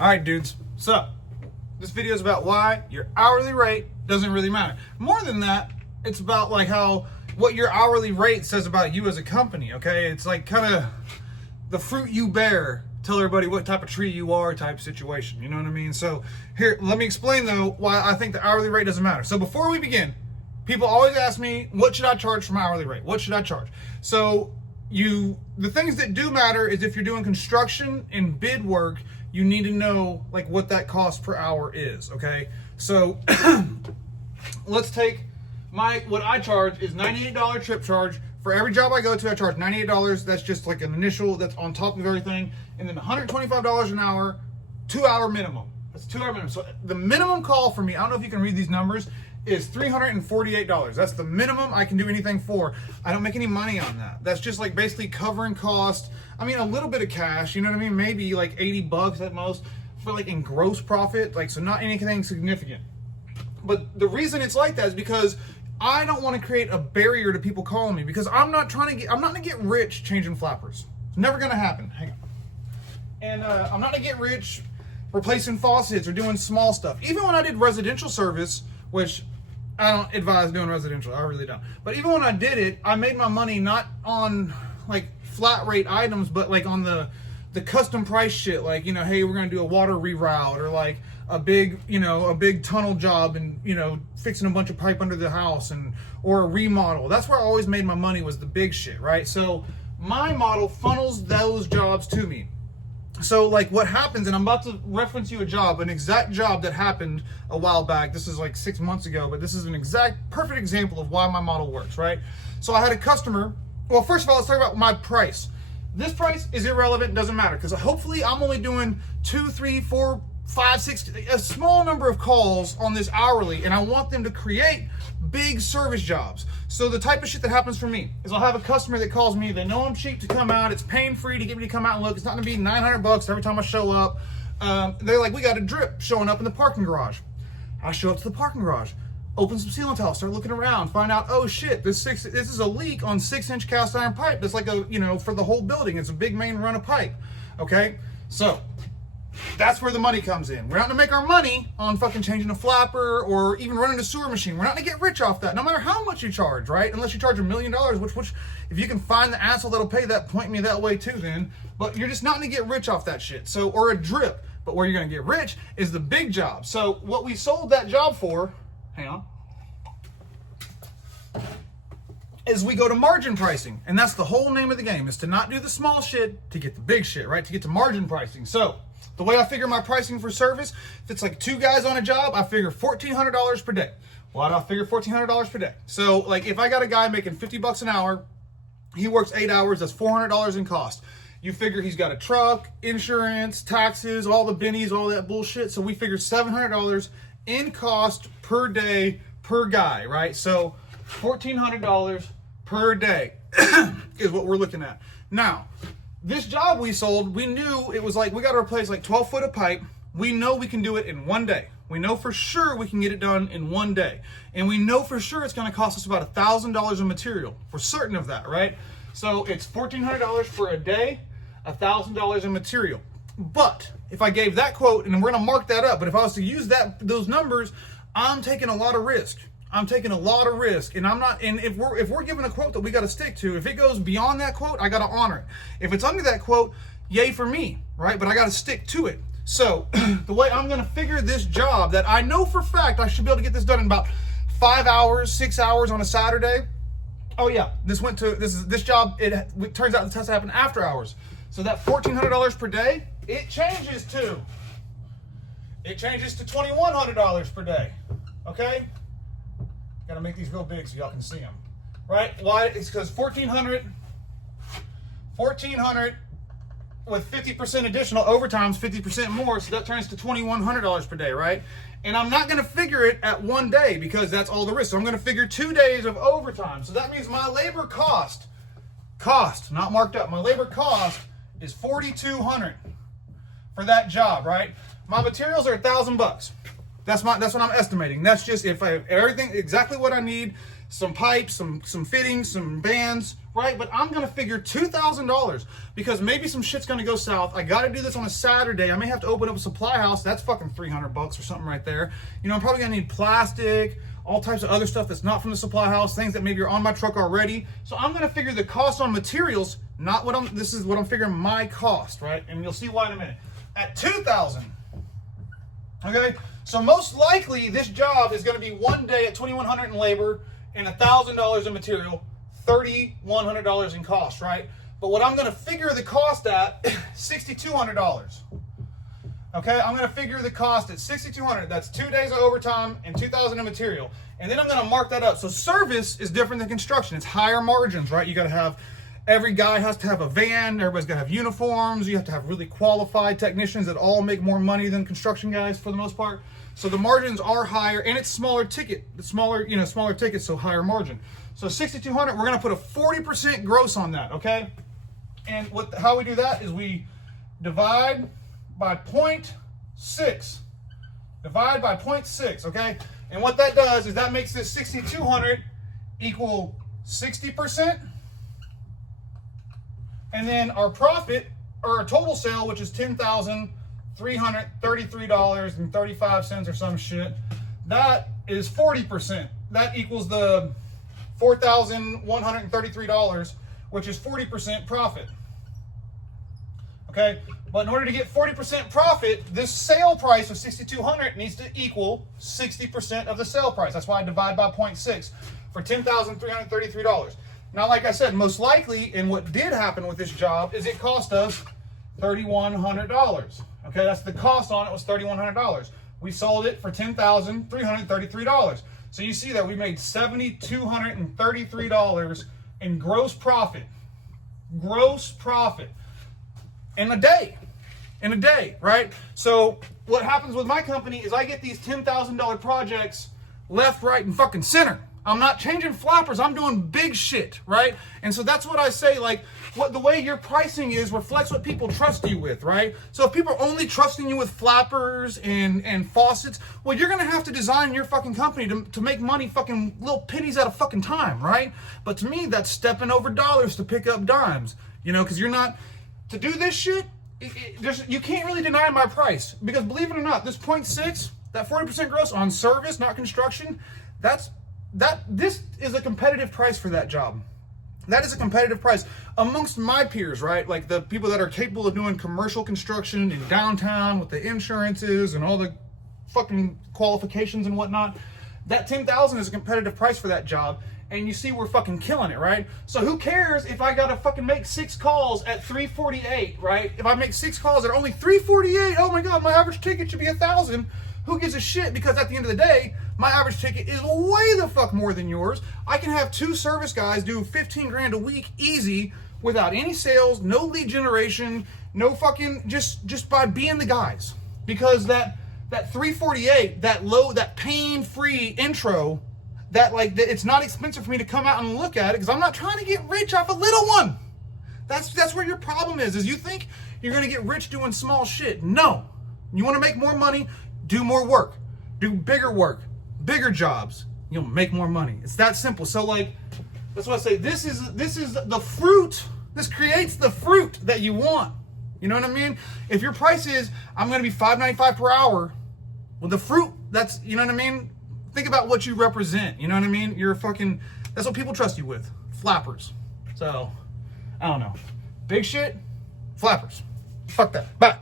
All right, dudes. So, this video is about why your hourly rate doesn't really matter. More than that, it's about like how what your hourly rate says about you as a company, okay? It's like kind of the fruit you bear. Tell everybody what type of tree you are type situation, you know what I mean? So, here, let me explain though why I think the hourly rate doesn't matter. So, before we begin, people always ask me, what should I charge for my hourly rate? What should I charge? So, the things that do matter is if you're doing construction and bid work, you need to know like what that cost per hour is, okay? So let's take what I charge is $98 trip charge. For every job I go to, I charge $98. That's just like an initial, that's on top of everything. And then $125 an hour, 2 hour minimum. That's 2 hour minimum. So the minimum call for me, I don't know if you can read these numbers, is $348. That's the minimum I can do anything for. I don't make any money on that. That's just like basically covering cost. I mean, a little bit of cash, you know what I mean? Maybe like 80 bucks at most for like in gross profit. Like, so not anything significant. But the reason it's like that is because I don't want to create a barrier to people calling me, because I'm not going to get rich changing flappers. It's never going to happen. Hang on. And I'm not going to get rich replacing faucets or doing small stuff. Even when I did residential service, which I don't advise doing residential, I really don't. But even when I did it, I made my money not on like flat rate items, but like on the custom price shit. Like, you know, hey, we're gonna do a water reroute, or like a big tunnel job, and fixing a bunch of pipe under the house, or a remodel. That's where I always made my money, was the big shit, right? So my model funnels those jobs to me. So like what happens, and I'm about to reference you a job, an exact job that happened a while back. This is like 6 months ago, but this is an exact perfect example of why my model works, right? So I had a customer. Well, first of all, let's talk about my price. This price is irrelevant, doesn't matter, because hopefully I'm only doing 2, 3, 4, 5, 6, a small number of calls on this hourly, and I want them to create big service jobs. So the type of shit that happens for me is I'll have a customer that calls me. They know I'm cheap to come out. It's pain free to get me to come out and look. It's not gonna be 900 bucks every time I show up. They're like, we got a drip showing up in the parking garage. I show up to the parking garage, open some sealant towel, start looking around, find out, oh shit, this is a leak on 6-inch cast iron pipe. That's like for the whole building. It's a big main run of pipe. Okay, so that's where the money comes in. We're not gonna make our money on fucking changing a flapper or even running a sewer machine. We're not gonna get rich off that, no matter how much you charge, right? Unless you charge $1 million, which if you can find the asshole that'll pay that, point me that way too then. But you're just not gonna get rich off that shit. So, or a drip. But where you're gonna get rich is the big job. So what we sold that job for, hang on, is we go to margin pricing. And that's the whole name of the game, is to not do the small shit, to get the big shit, right? To get to margin pricing. So the way I figure my pricing for service, if it's like 2 guys on a job, I figure $1,400 per day. Why do I figure $1,400 per day? So like if I got a guy making 50 bucks an hour, he works 8 hours, that's $400 in cost. You figure he's got a truck, insurance, taxes, all the bennies, all that bullshit. So we figure $700 in cost per day per guy, right? So $1,400 per day is what we're looking at. Now, this job we sold, we knew it was like, we got to replace like 12 foot of pipe. We know we can do it in 1 day. We know for sure we can get it done in 1 day. And we know for sure it's going to cost us about $1,000 in material. We're certain of that, right? So it's $1,400 for a day, $1,000 in material. But if I gave that quote, and we're going to mark that up, but if I was to use those numbers, I'm taking a lot of risk. I'm taking a lot of risk, and I'm not. And if we're given a quote that we got to stick to, if it goes beyond that quote, I got to honor it. If it's under that quote, yay for me, right? But I got to stick to it. So the way I'm going to figure this job, that I know for a fact I should be able to get this done in about 5 hours, 6 hours on a Saturday. Oh yeah, this job. It turns out this has to happen after hours. So that $1,400 per day, it changes to $2,100 per day. Okay. Got to make these real big so y'all can see them, right? Why? It's because 1,400 with 50% additional overtime's 50% more, so that turns to $2,100 per day, right? And I'm not going to figure it at 1 day, because that's all the risk. So I'm going to figure 2 days of overtime. So that means my labor cost, not marked up. My labor cost is $4,200 for that job, right? My materials are $1,000 bucks. That's what I'm estimating. That's just if everything exactly what I need. some pipes, some fittings, some bands, right? But I'm gonna figure $2,000 because maybe some shit's gonna go south. I gotta do this on a Saturday. I may have to open up a supply house. That's fucking $300 or something right there. You know, I'm probably gonna need plastic, all types of other stuff that's not from the supply house, things that maybe are on my truck already. So I'm gonna figure the cost on materials, not what this is what I'm figuring my cost, right? And you'll see why in a minute. At $2,000, okay? So most likely this job is gonna be one day at $2,100 in labor and $1,000 in material, $3,100 in cost, right? But what I'm gonna figure the cost at, $6,200. Okay, I'm gonna figure the cost at $6,200. That's 2 days of overtime and $2,000 in material. And then I'm gonna mark that up. So service is different than construction. It's higher margins, right? You gotta have, every guy has to have a van, everybody's gotta have uniforms, you have to have really qualified technicians that all make more money than construction guys for the most part. So the margins are higher and it's smaller ticket, smaller tickets, so higher margin. So 6,200, we're gonna put a 40% gross on that, okay? And how we do that is we divide by 0.6. Divide by 0.6, okay? And what that does is that makes this 6,200 equal 60%. And then our profit, or our total sale, which is $10,333.35 or some shit, that is 40%. That equals the $4,133, which is 40% profit. Okay, but in order to get 40% profit, this sale price of $6,200 needs to equal 60% of the sale price. That's why I divide by 0.6 for $10,333. Now, like I said, most likely, and what did happen with this job is it cost us $3,100. Okay, that's the cost on it was $3,100. We sold it for $10,333. So you see that we made $7,233 in gross profit. Gross profit. In a day, right? So what happens with my company is I get these $10,000 projects left, right, and fucking center. I'm not changing flappers. I'm doing big shit, right? And so that's what I say, like, what the way your pricing is reflects what people trust you with, right? So if people are only trusting you with flappers and faucets, well, you're gonna have to design your fucking company to make money fucking little pennies at a fucking time, right? But to me, that's stepping over dollars to pick up dimes, you know, because you're not... To do this shit, you can't really deny my price because believe it or not, this 0.6, that 40% gross on service, not construction, this is a competitive price for that job. That is a competitive price amongst my peers, right? Like the people that are capable of doing commercial construction in downtown with the insurances and all the fucking qualifications and whatnot. That $10,000 is a competitive price for that job. And you see we're fucking killing it, right? So who cares if I gotta fucking make 6 calls at $348, right? If I make 6 calls at only $348, oh my God, my average ticket should be $1,000. Who gives a shit? Because at the end of the day, my average ticket is way the fuck more than yours. I can have 2 service guys do 15 grand a week easy without any sales, no lead generation, no fucking, just by being the guys. Because that $348, that pain-free intro, it's not expensive for me to come out and look at it because I'm not trying to get rich off a little one. That's where your problem is you think you're going to get rich doing small shit. No. You want to make more money, do more work. Do bigger work, bigger jobs. You'll make more money. It's that simple. So like, that's what I say. This is the fruit. This creates the fruit that you want. You know what I mean? If your price is, I'm going to be $5.95 per hour, well, the fruit, that's, you know what I mean? Think about what you represent. You know what I mean? You're fucking, that's what people trust you with. Flappers. So, I don't know. Big shit, flappers. Fuck that. Bye.